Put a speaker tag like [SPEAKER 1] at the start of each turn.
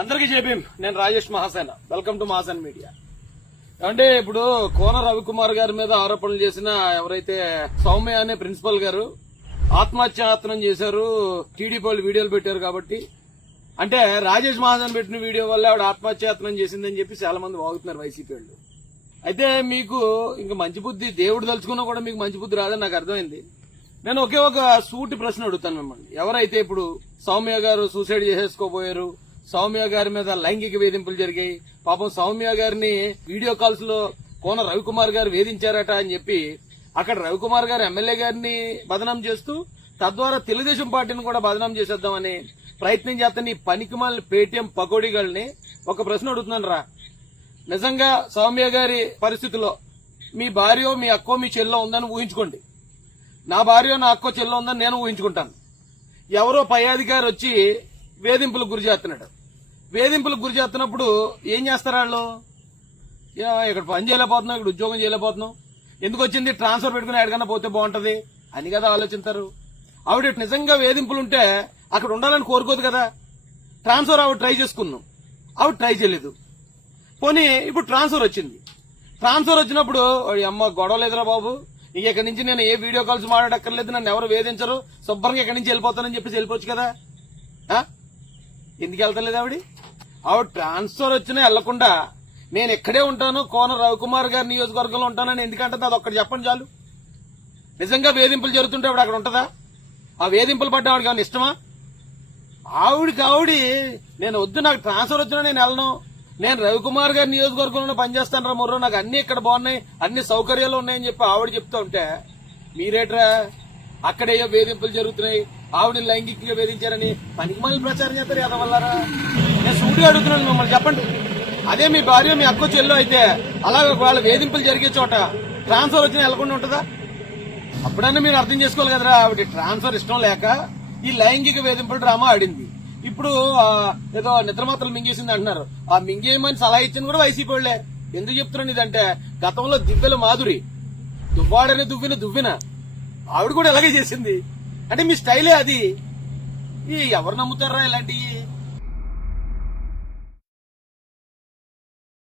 [SPEAKER 1] అందరికీ చెప్పి నేను Rajesh Mahasena. Welcome to Mahasena media అంటే ఇప్పుడు కోన రవికుమార్ గారి మీద ఆరోపణలు చేసిన ఎవరైతే సౌమ్య అనే ప్రిన్సిపల్ గారు ఆత్మహత్యాయత్నం చేశారు టీడీపీ వాళ్ళు వీడియోలు పెట్టారు కాబట్టి అంటే రాజేష్ మహాజన్ పెట్టిన వీడియో వల్ల ఆవిడ ఆత్మహత్యాయత్నం చేసిందని చెప్పి చాలా మంది వాగుతున్నారు వైసీపీ వాళ్ళు. అయితే మీకు ఇంకా మంచి బుద్ధి దేవుడు తలుచుకున్నా కూడా మీకు మంచి బుద్ధి రాదని నాకు అర్థమైంది. నేను ఒకే ఒక సూటి ప్రశ్న అడుగుతాను మిమ్మల్ని. ఎవరైతే ఇప్పుడు సౌమ్య గారు సూసైడ్ చేసేసుకోబోయారు సౌమ్య గారి మీద లైంగిక వేధింపులు జరిగాయి. పాపం సౌమ్య గారిని వీడియో కాల్స్లో కోన రవికుమార్ గారు వేధించారట అని చెప్పి అక్కడ రవికుమార్ గారు ఎమ్మెల్యే గారిని బదనాం చేస్తూ తద్వారా తెలుగుదేశం పార్టీని కూడా బదనాం చేసేద్దామని ప్రయత్నం చేస్తాను ఈ పనికిమాలని పేటీఎం పకోడీగాల్ని ఒక ప్రశ్న అడుగుతున్నాను రా. నిజంగా సౌమ్య గారి పరిస్థితిలో మీ భార్యో మీ అక్కో మీ చెల్లో ఉందని ఊహించుకోండి. నా భార్య నా అక్కో చెల్లో ఉందని నేను ఊహించుకుంటాను. ఎవరో పై అధికారి వచ్చి వేధింపులకు గురి చేస్తున్నాడు. వేధింపులకు గురి చేస్తున్నప్పుడు ఏం చేస్తారు వాళ్ళు? ఇక్కడ పని చేయలేకపోతున్నాం ఇక్కడ ఉద్యోగం చేయలేకపోతున్నాం. ఎందుకు వచ్చింది? ట్రాన్స్ఫర్ పెట్టుకుని ఎక్కడికన్నా పోతే బాగుంటది అని కదా ఆలోచిస్తారు. ఆవిడ నిజంగా వేధింపులుంటే అక్కడ ఉండాలని కోరుకోదు కదా. ట్రాన్స్ఫర్ ఆవిడ ట్రై చేసుకున్నాం. ఆవిడ ట్రై చేయలేదు. పోనీ ఇప్పుడు ట్రాన్స్ఫర్ వచ్చింది. ట్రాన్స్ఫర్ వచ్చినప్పుడు అమ్మ గొడవ లేదురా బాబు. ఇంక ఇక్కడి నుంచి నేను ఏ వీడియో కాల్స్ మాట్లాడక్కర్లేదు నన్ను ఎవరు వేధించరు. శుభ్రంగా ఇక్కడి నుంచి వెళ్ళిపోతానని చెప్పేసి వెళ్ళిపోవచ్చు కదా. ఎందుకు వెళ్తలేదు ఆవిడ? ఆవిడ ట్రాన్స్ఫర్ వచ్చినా వెళ్ళకుండా నేను ఇక్కడే ఉంటాను కోన రవికుమార్ గారి నియోజకవర్గంలో ఉంటానని ఎందుకంటే అది ఒక్కటి చెప్పండి చాలు. నిజంగా వేధింపులు జరుగుతుంటే ఆవిడ అక్కడ ఉంటుందా? ఆ వేధింపులు పడ్డ ఆవిడకి ఏమైనా ఇష్టమా? ఆవిడికి ఆవిడి నేను వద్దు నాకు ట్రాన్స్ఫర్ వచ్చినా నేను వెళ్ళను. నేను రవికుమార్ గారి నియోజకవర్గంలో పనిచేస్తాను రా మొర్రో నాకు అన్ని ఇక్కడ బాగున్నాయి అన్ని సౌకర్యాలు ఉన్నాయని చెప్పి ఆవిడ చెప్తా ఉంటే మీరేట్రా? అక్కడేయో వేధింపులు జరుగుతున్నాయి. ఆవిడని లైంగికంగా వేధించారని పనికి ప్రచారం చేస్తారు ఎదవల్లారా నేను సూటిగా అడుగుతున్నాను మిమ్మల్ని చెప్పండి. అదే మీ భార్య మీ అక్క చెల్లు అయితే అలాగే వాళ్ళ వేధింపులు జరిగే చోట ట్రాన్స్ఫర్ వచ్చినా వెళ్ళకుండా ఉంటుందా? అప్పుడన్నా మీరు అర్థం చేసుకోవాలి కదరా ఆవిడ ట్రాన్స్ఫర్ ఇష్టం లేక ఈ లైంగిక వేధింపుల డ్రామా ఆడింది. ఇప్పుడు ఏదో నిద్రమాత్రలు మింగేసింది అంటున్నారు. ఆ మింగేయమని సలహా ఇచ్చింది కూడా వైసీపీ వాళ్ళే. ఎందుకు చెప్తున్నాను ఇదంటే గతంలో దివ్యల మాధురి. దువ్వాడని దువ్విన దువ్విన. ఆవిడ కూడా ఇలాగే చేసింది. అంటే మీ స్టైలే అది. ఎవరు నమ్ముతారా ఇలాంటివి